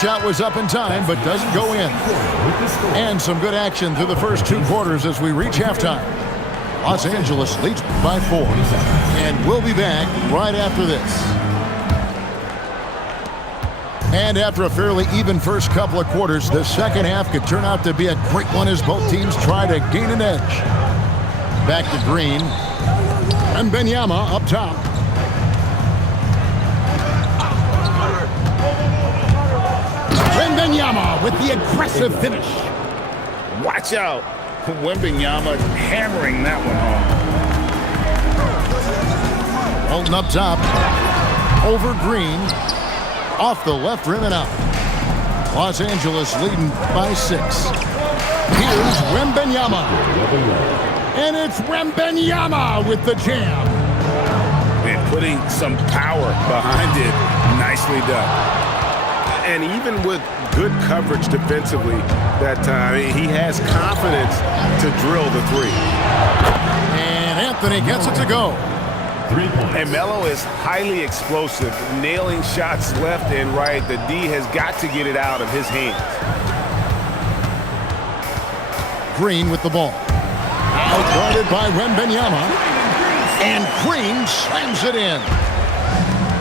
Shot was up in time, but doesn't go in. And some good action through the first 2 quarters as we reach halftime. Los Angeles leads by 4. And we'll be back right after this. And after a fairly even first couple of quarters, the second half could turn out to be a great one as both teams try to gain an edge. Back to Green. And Wembanyama up top. Wembanyama with the aggressive finish. Watch out. Wembanyama hammering that one home. Holton up top. Over Green. Off the left rim and out. Los Angeles leading by 6. Here's Wembanyama. And it's Wembanyama with the jam. And putting some power behind it. Nicely done. And even with good coverage defensively that time, he has confidence to drill the 3. And Anthony gets it to go. 3 points. And Melo is highly explosive, nailing shots left and right. The D has got to get it out of his hands. Green with the ball. Outguarded by Wembanyama. And Green slams it in.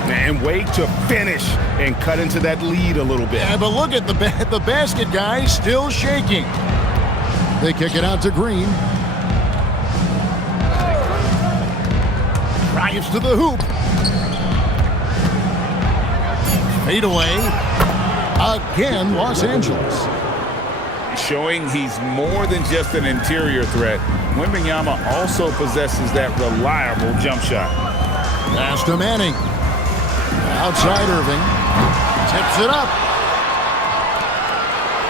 And wait to finish and cut into that lead a little bit. Yeah, but look at the basket guy still shaking. They kick it out to Green. Drives to the hoop. Fade away. Again, Los Angeles. Showing he's more than just an interior threat. Wembanyama also possesses that reliable jump shot. Pass to Manning. Outside Irving. Tips it up.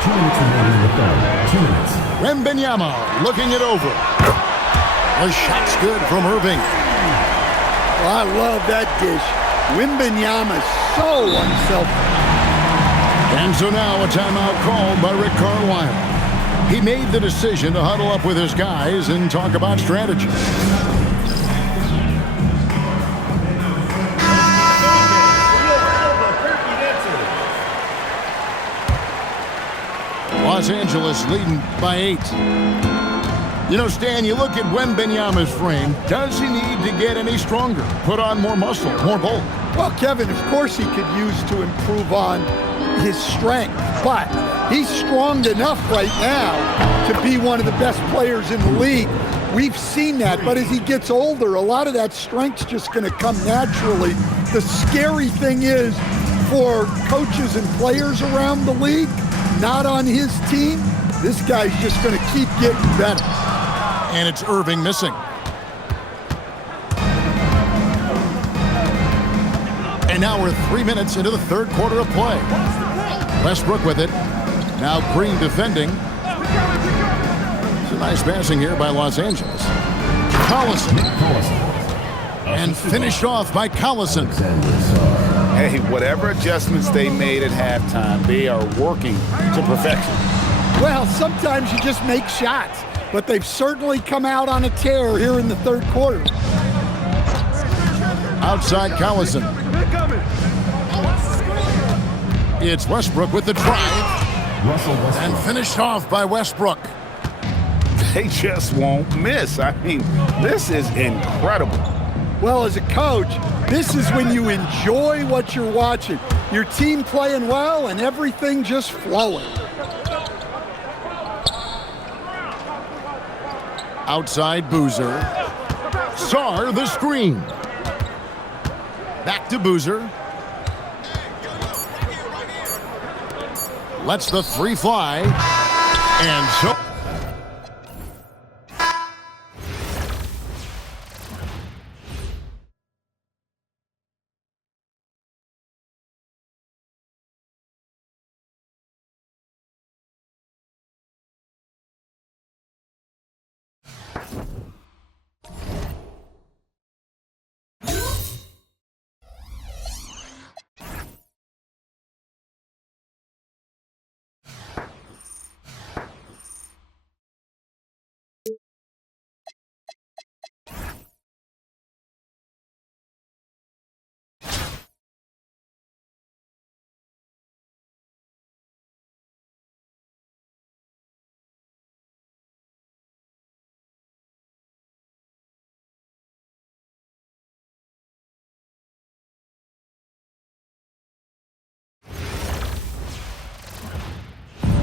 2 minutes remaining in the third. 2 minutes. Wembanyama looking it over. The shot's good from Irving. Well, I love that dish. Wembanyama so unselfish. And so now a timeout called by Rick Carlisle. He made the decision to huddle up with his guys and talk about strategy. Los Angeles leading by 8. You know, Stan, you look at Wembanyama's frame. Does he need to get any stronger? Put on more muscle, more bulk? Well, Kevin, of course he could use to improve on his strength, but he's strong enough right now to be one of the best players in the league. We've seen that, but as he gets older, a lot of that strength's just going to come naturally. The scary thing is for coaches and players around the league, not on his team, this guy's just going to keep getting better. And it's Irving missing. And now we're 3 minutes into the third quarter of play. Westbrook with it. Now Green defending. It's a nice passing here by Los Angeles. Collison. And finished off by Collison. Hey, whatever adjustments they made at halftime, they are working to perfection. Well, sometimes you just make shots, but they've certainly come out on a tear here in the third quarter. Outside Collison. It's Westbrook with the drive. And finished off by Westbrook. They just won't miss. I mean, this is incredible. Well, as a coach, this is when you enjoy what you're watching. Your team playing well and everything just flowing. Outside Boozer. Sarr the screen. Back to Boozer. Lets the 3 fly. And so...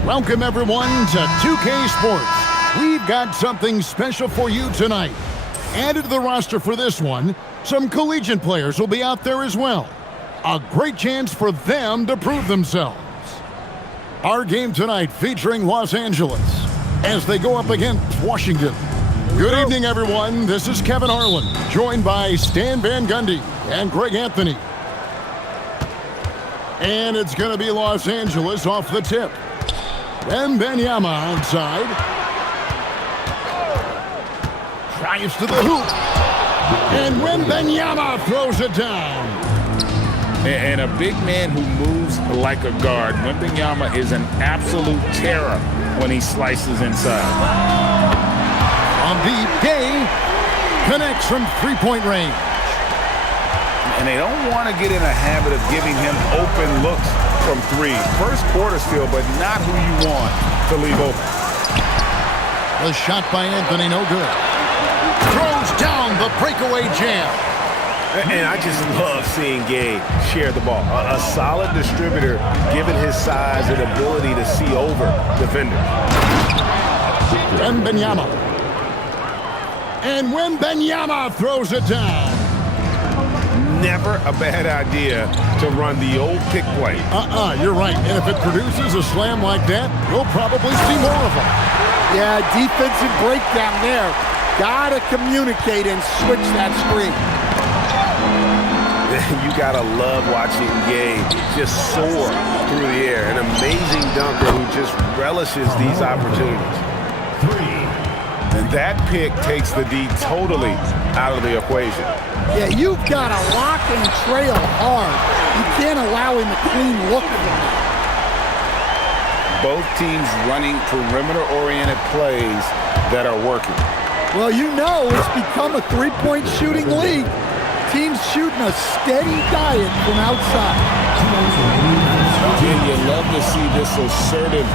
Welcome, everyone, to 2K Sports. We've got something special for you tonight. Added to the roster for this one, some collegiate players will be out there as well. A great chance for them to prove themselves. Our game tonight featuring Los Angeles as they go up against Washington. Good evening, everyone. This is Kevin Harlan, joined by Stan Van Gundy and Greg Anthony. And it's going to be Los Angeles off the tip. Wembanyama outside. Drives to the hoop. And Wembanyama throws it down. And a big man who moves like a guard. Wembanyama is an absolute terror when he slices inside. On deep, Gay connects from three-point range. And they don't want to get in a habit of giving him open looks from three. First quarter still, but not who you want to leave open. The shot by Anthony, no good. Throws down the breakaway jam. And I just love seeing Gay share the ball. A solid distributor, given his size and ability to see over defenders. Wembanyama. And Wembanyama throws it down. Never a bad idea to run the old pick play. You're right. And if it produces a slam like that, you'll probably see more of them. Yeah, defensive breakdown there. Gotta communicate and switch that screen. You gotta love watching Gay just soar through the air. An amazing dunker who just relishes these opportunities. And that pick takes the D totally out of the equation. Yeah, you've got to lock and trail hard. You can't allow him a clean look at him. Both teams running perimeter-oriented plays that are working. Well, you know it's become a three-point shooting league. Teams shooting a steady diet from outside. And you love to see this assertive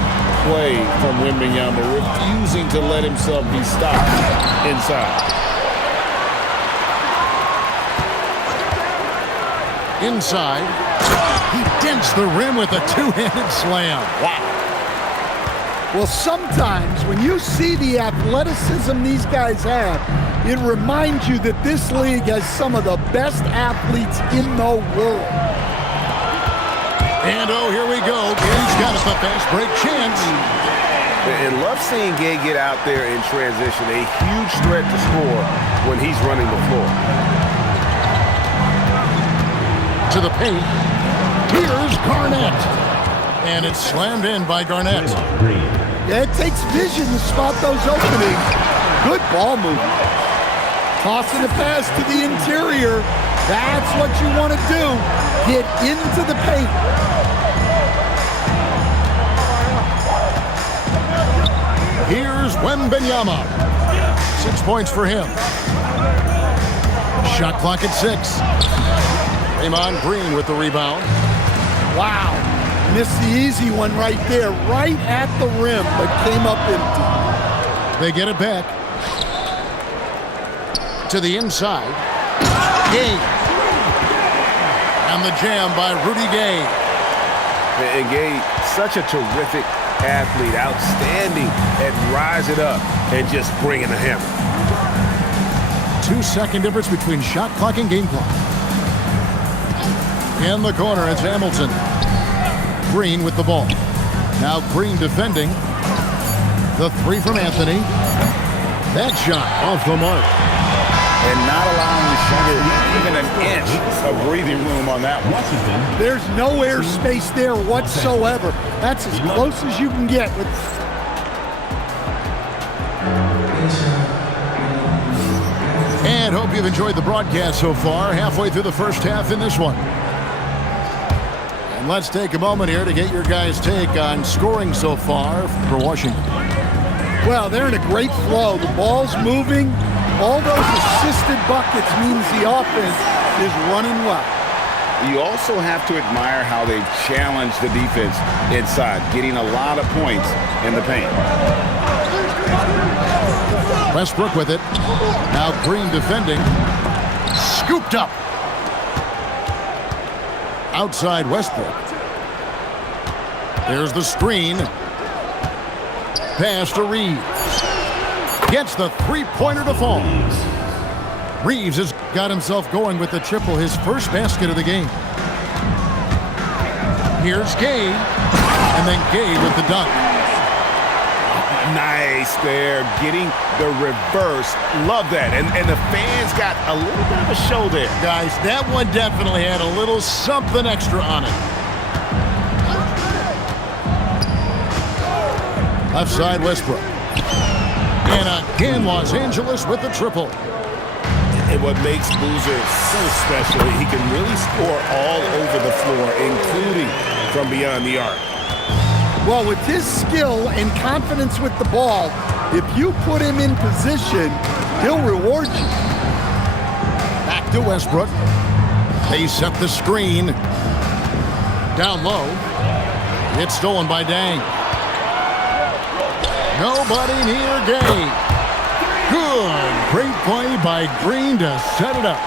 play from Wembanyama, refusing to let himself be stopped inside. Inside, he dents the rim with a two-handed slam. Wow. Well, sometimes when you see the athleticism these guys have, it reminds you that this league has some of the best athletes in the world. And oh, here we go. Gay's got a fast break chance. And love seeing Gay get out there in transition. A huge threat to score when he's running the floor. To the paint. Here's Garnett. And it's slammed in by Garnett. Yeah, it takes vision to spot those openings. Good ball movement. Tossing the pass to the interior. That's what you want to do. Get into the paint. Here's Wembanyama. 6 points for him. Shot clock at 6. Draymond Green with the rebound. Wow. Missed the easy one right there, right at the rim, but came up empty. They get it back. To the inside. Gay. And the jam by Rudy Gay. And Gay, such a terrific athlete, outstanding at rising up and just bringing the hammer. 2-second difference between shot clock and game clock. In the corner, it's Hamilton. Green with the ball. Now Green defending. The three from Anthony. That shot off the mark. And not allowing the shooter even an inch of breathing room on that one. There's no air space there whatsoever. That's as close as you can get. And hope you've enjoyed the broadcast so far. Halfway through the first half in this one. And let's take a moment here to get your guys' take on scoring so far for Washington. Well, they're in a great flow. The ball's moving. All those assisted buckets means the offense is running well. You also have to admire how they've challenged the defense inside, getting a lot of points in the paint. Westbrook with it. Now Green defending. Scooped up. Outside Westbrook. There's the screen. pass to Reeves. Gets the three-pointer to fall. Reeves has got himself going with the triple, his first basket of the game. Here's Gay, and then Gay with the dunk. Nice there, getting the reverse. Love that. And the fans got a little bit of a show there. Guys, that one definitely had a little something extra on it. Left side, Westbrook. And again, Los Angeles with the triple. And what makes Boozer so special, he can really score all over the floor, including from beyond the arc. Well, with his skill and confidence with the ball, if you put him in position, he'll reward you. Back to Westbrook. They set the screen. Down low. It's stolen by Dang. Nobody near Gay. Good. Great play by Green to set it up.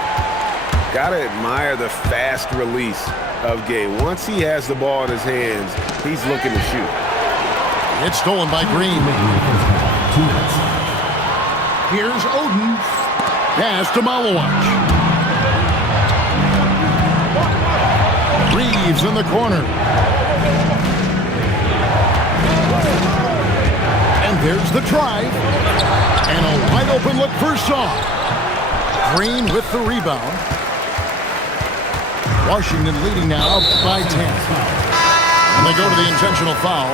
Gotta admire the fast release of Gay. Once he has the ball in his hands, he's looking to shoot. It's stolen by Green. Here's Oden. Pass to Malawach. Reeves in the corner. And there's the drive. And a wide open look for Shaw. Green with the rebound. Washington leading now by 10. And they go to the intentional foul.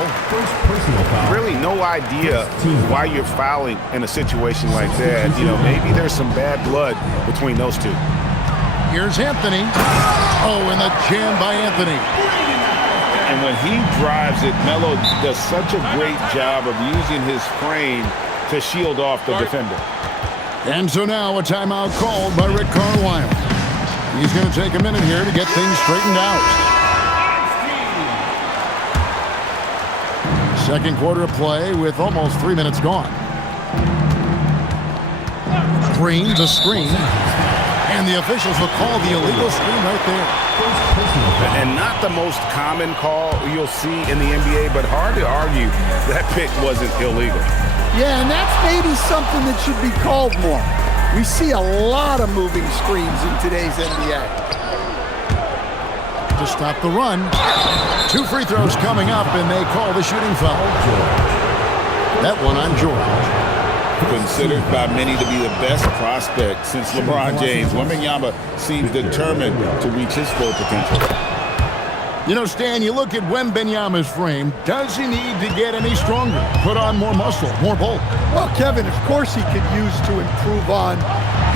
Really no idea why you're fouling in a situation like that. You know, maybe there's some bad blood between those two. Here's Anthony. Oh, and the jam by Anthony. And when he drives it, Melo does such a great job of using his frame to shield off the defender. And so now a timeout called by Rick Carlisle. He's going to take a minute here to get things straightened out. Second quarter of play with almost 3 minutes gone. Green, the screen. And the officials will call the illegal screen right there. And not the most common call you'll see in the NBA, but hard to argue that pick wasn't illegal. Yeah, and that's maybe something that should be called more. We see a lot of moving screens in today's NBA. To stop the run. 2 free throws coming up, and they call the shooting foul. That one on George. Considered by many to be the best prospect since LeBron James, Wembanyama seems determined to reach his full potential. You know, Stan, you look at Wembanyama's frame. Does he need to get any stronger? Put on more muscle, more bulk? Well, Kevin, of course he could use to improve on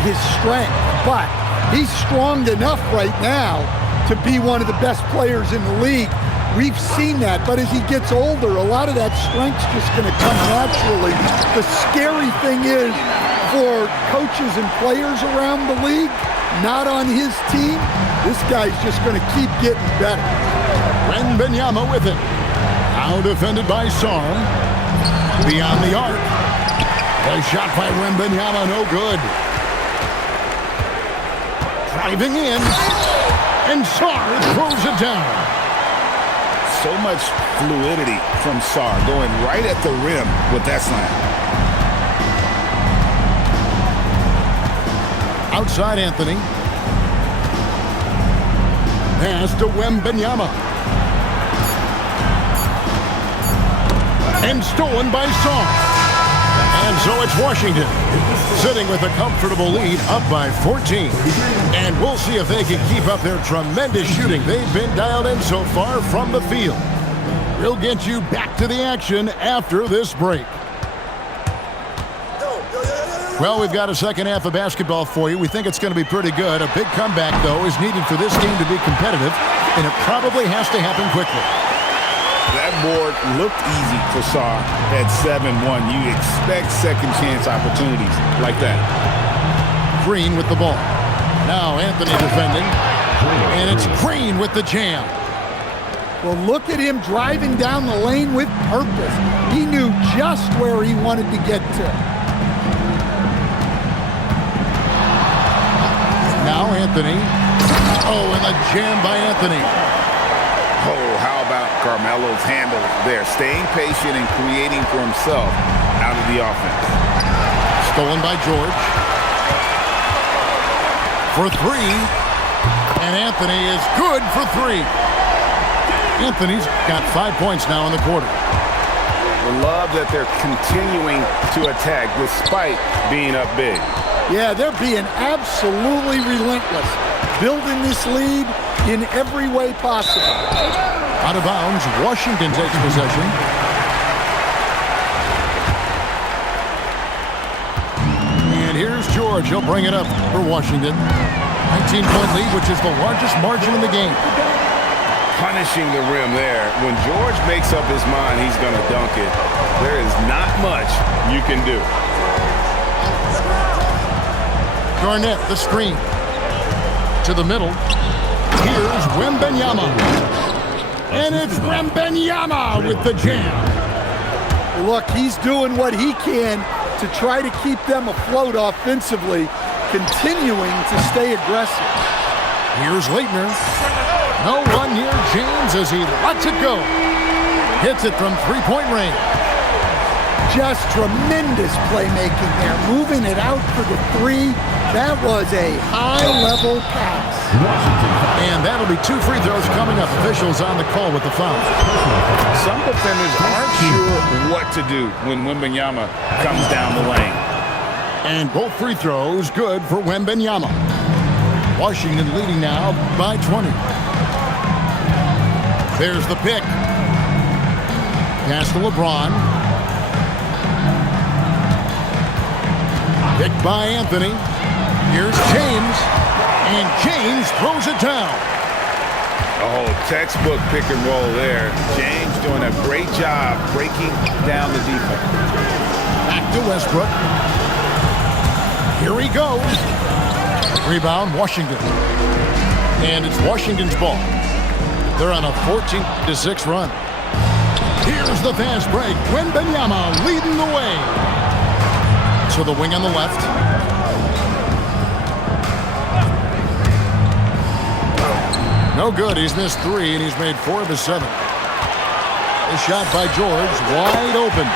his strength, but he's strong enough right now to be one of the best players in the league. We've seen that, but as he gets older, a lot of that strength's just going to come naturally. The scary thing is for coaches and players around the league, not on his team, this guy's just going to keep getting better. Wembanyama with it. Now defended by Sarr. Beyond the arc. A shot by Wembanyama, no good. Driving in. And Sarr throws it down. So much fluidity from Sarr, going right at the rim with that slam. Outside Anthony. Pass to Wembanyama. And stolen by Sarr. And so it's Washington sitting with a comfortable lead, up by 14. And we'll see if they can keep up their tremendous shooting. They've been dialed in so far from the field. We'll get you back to the action after this break. Well, we've got a second half of basketball for you. We think it's going to be pretty good. A big comeback, though, is needed for this game to be competitive, and it probably has to happen quickly. That board looked easy for Sarr at 7-1. You expect second chance opportunities like that. Green with the ball. Now Anthony defending. And it's Green with the jam. Well, look at him driving down the lane with purpose. He knew just where he wanted to get to. Now Anthony. Oh, and the jam by Anthony. Oh, how about about Carmelo's handle there, staying patient and creating for himself out of the offense. Stolen by George. For three. And Anthony is good for three. Anthony's got 5 points now in the quarter. Love that they're continuing to attack despite being up big. Yeah, they're being absolutely relentless, building this lead in every way possible. Out of bounds, Washington takes possession. And here's George. He'll bring it up for Washington. 19-point lead, which is the largest margin in the game. Punishing the rim there. When George makes up his mind he's going to dunk it, there is not much you can do. Garnett, the screen. To the middle. Here's Wembanyama. And it's Wembanyama with the jam. Look, he's doing what he can to try to keep them afloat offensively, continuing to stay aggressive. Here's Leitner. No one near James as he lets it go. Hits it from three-point range. Just tremendous playmaking there, moving it out for the three. That was a high-level pass. And that'll be 2 free throws coming up. Officials on the call with the foul. Some defenders aren't sure what to do when Wembanyama comes down the lane. And both free throws good for Wembanyama. Washington leading now by 20. There's the pick. Pass to LeBron. Picked by Anthony. Here's James. And James throws it down. Oh, textbook pick and roll there. James doing a great job breaking down the defense. Back to Westbrook. Here he goes. Rebound, Washington. And it's Washington's ball. They're on a 14-6 run. Here's the fast break. Wembanyama leading the way. To the wing on the left. No good. He's missed 3, and he's made 4 of his 7. A shot by George, wide open.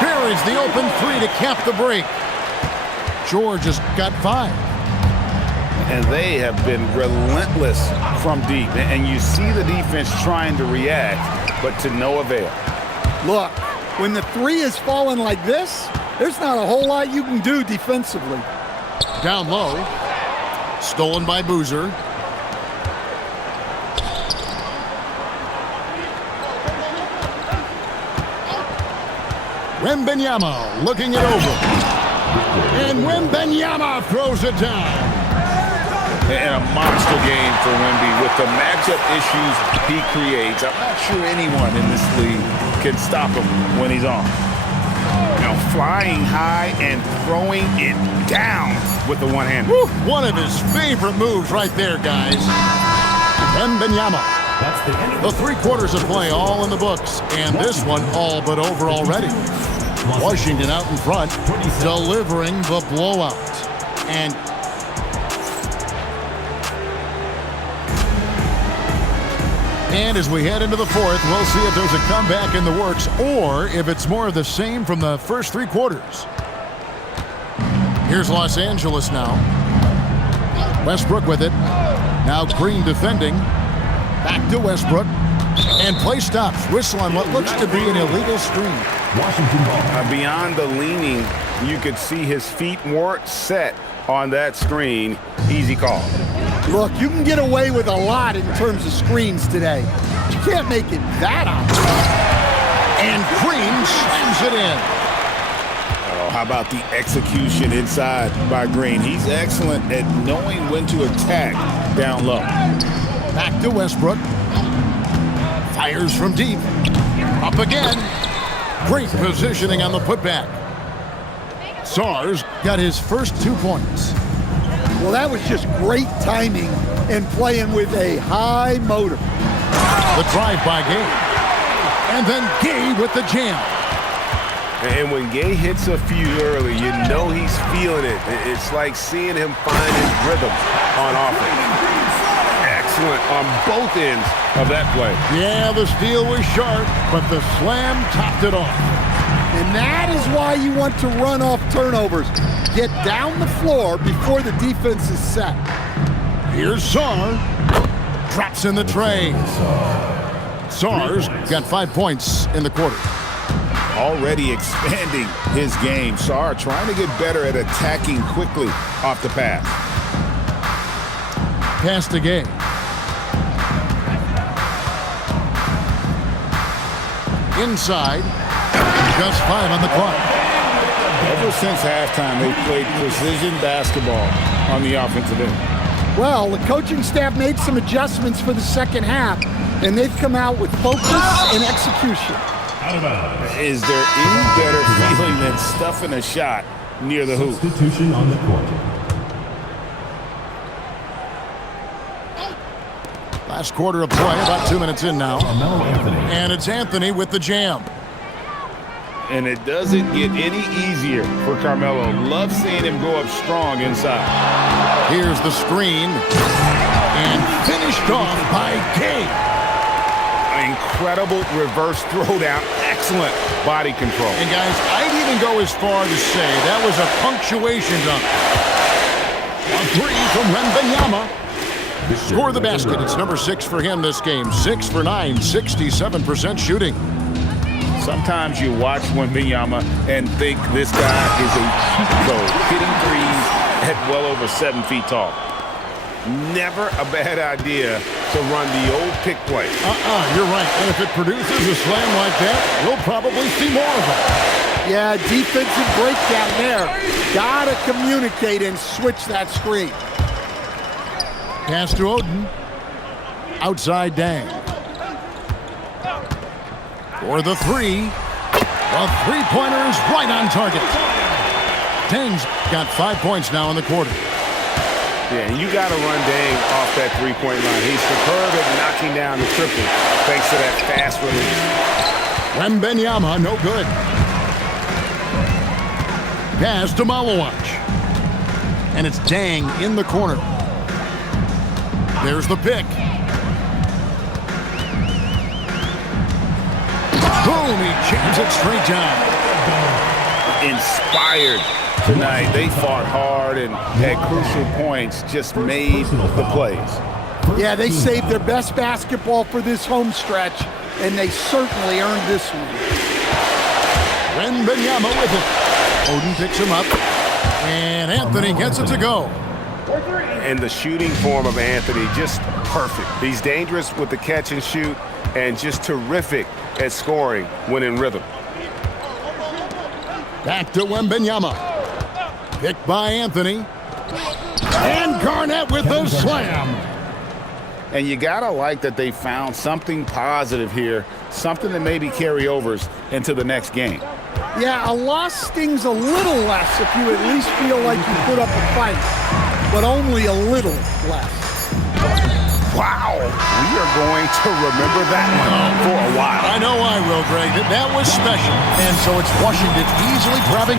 Here is the open 3 to cap the break. George has got 5. And they have been relentless from deep. And you see the defense trying to react, but to no avail. Look, when the 3 is falling like this, there's not a whole lot you can do defensively. Down low. Stolen by Boozer. Wembanyama looking it over. And Wembanyama throws it down. And a monster game for Wemby with the matchup issues he creates. I'm not sure anyone in this league can stop him when he's on. Now flying high and throwing it down with the one-hand. One of his favorite moves right there, guys. Wembanyama. That's the end of The 3 quarters of play all in the books, and this one all but over already. Washington out in front, delivering the blowout. And as we head into the 4th, we'll see if there's a comeback in the works or if it's more of the same from the first 3 quarters. Here's Los Angeles now. Westbrook with it. Now Green defending. Back to Westbrook. And play stops. Whistle on what looks to be an illegal screen. Washington ball. Beyond the leaning, you could see his feet weren't set on that screen. Easy call. Look, you can get away with a lot in terms of screens today. You can't make it that obvious. And Green slams it in. Oh, how about the execution inside by Green? He's excellent at knowing when to attack down low. Back to Westbrook. Fires from deep. Up again. Great positioning on the putback. Sars got his first 2 points. Well, that was just great timing and playing with a high motor. The drive by Gay. And then Gay with the jam. And when Gay hits a few early, you know he's feeling it. It's like seeing him find his rhythm on offense. excellent on both ends of that play. Yeah, the steal was sharp, but the slam topped it off. And that is why you want to run off turnovers. Get down the floor before the defense is set. Here's Sarr. Drops in the tray. Sarr's got 5 points in the quarter. Already expanding his game. Sarr trying to get better at attacking quickly off the pass. Pass to Gay. Inside. Just 5 on the clock. Ever since halftime, they've played precision basketball on the offensive end. Well, the coaching staff made some adjustments for the second half, and they've come out with focus and execution. Is there any better feeling than stuffing a shot near the hoop? Substitution on the court. Last quarter of play, about 2 minutes in now. Carmelo Anthony. And it's Anthony with the jam. And it doesn't get any easier for Carmelo. Love seeing him go up strong inside. Here's the screen. And finished off by Gay. Incredible reverse throwdown. Excellent body control. And guys, I'd even go as far to say that was a punctuation dunk. A three from Wembanyama. Score the basket. It's number 6 for him this game. 6 for 9, 67% shooting. Sometimes you watch Wembanyama and think this guy is a cheat code, hitting threes at well over 7 feet tall. Never a bad idea to run the old pick play. You're right. And if it produces a slam like that, we'll probably see more of it. Yeah, defensive breakdown there. Gotta communicate and switch that screen. Pass to Oden. Outside Dang. For the three. The three-pointer is right on target. Dang's got 5 points now in the quarter. Yeah, and you got to run Dang off that three-point line. He's superb at knocking down the triple thanks to that fast release. Wembanyama, no good. Pass to Malawach. And it's Dang in the corner. There's the pick. Boom, he jams it straight down. Inspired tonight. They fought hard and at crucial points just made the plays. Yeah, they saved their best basketball for this home stretch, and they certainly earned this one. Wembanyama with it. Oden picks him up, and Anthony gets it to go. And the shooting form of Anthony, just perfect. He's dangerous with the catch and shoot, and just terrific at scoring when in rhythm. Back to Wembanyama. Picked by Anthony. And Garnett with the slam. And you gotta like that they found something positive here, something that maybe carryovers into the next game. Yeah, a loss stings a little less if you at least feel like you put up a fight, but only a little less. Wow, we are going to remember that one for a while. I know I will, Greg. That was special. And so it's Washington easily grabbing